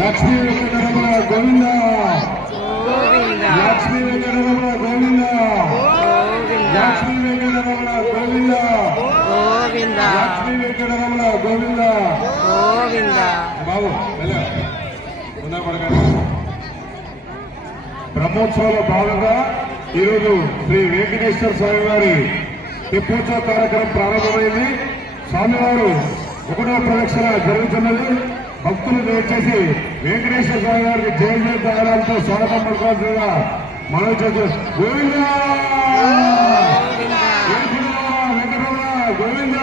లక్ష్మీ వెంకటరమణ గోవింద లక్ష్మీ వెంకటరమణ గోవింద లక్ష్మీ వెంకటరమణ గోవింద లక్ష్మీ వెంకటరమణ గోవింద బాబు బ్రహ్మోత్సవంలో భాగంగా ఈరోజు శ్రీ వెంకటేశ్వర స్వామి వారి తెప్పోత్సవ కార్యక్రమం ప్రారంభమైంది. స్వామివారు 1వ ప్రదక్షిణ జరుగుతున్నది. భక్తులు దయచేసి వెంకటేశ్వర స్వామి వారికి జయ జయ తాళాలతో స్వాగతం పడుకోవాల్సిందిగా మనం చేస్తాం. గోవింద వెంకటరమణ గోవింద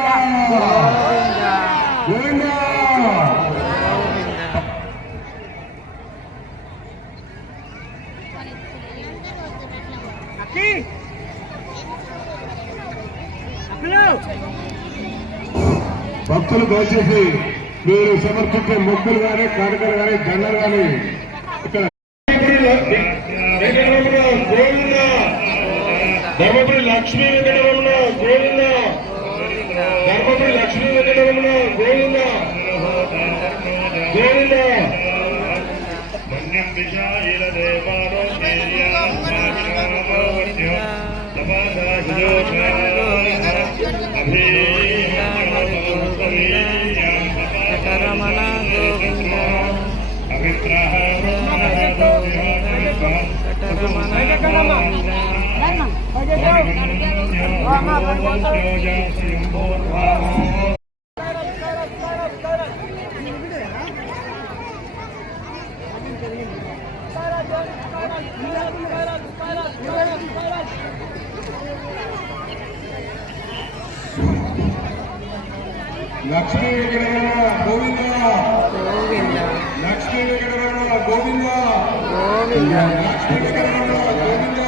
గోవింద. భక్తులు దయచేసి మీరు సమర్పించే మొక్కులు కానీ కానుకలు కానీ దండలు కానీ ఇక్కడ గోవింద ధర్మపురి లక్ష్మీ వెంకటరమణ గోవింద ధర్మపురి లక్ష్మీ వెంకటరమణ గోవింద గోవింద. రమణ గోవింద లక్ష్మీ వెంకటరమణ గోవింద గోవింద లక్ష్మీ వెంకటరమణ గోవింద గోవింద లక్ష్మీ వెంకటరమణ గోవింద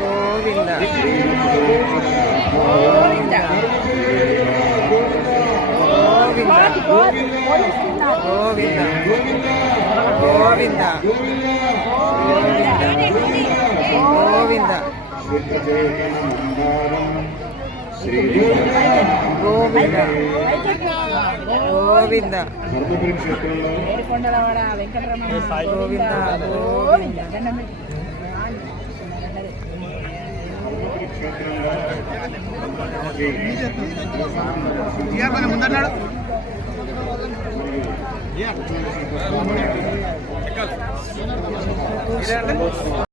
గోవింద గోవింద గోవింద గోవింద గోవింద గోవింద గోవింద గోవింద గోవింద ధర్మపురి క్షేత్రంలో గోవింద ముందన్నాడు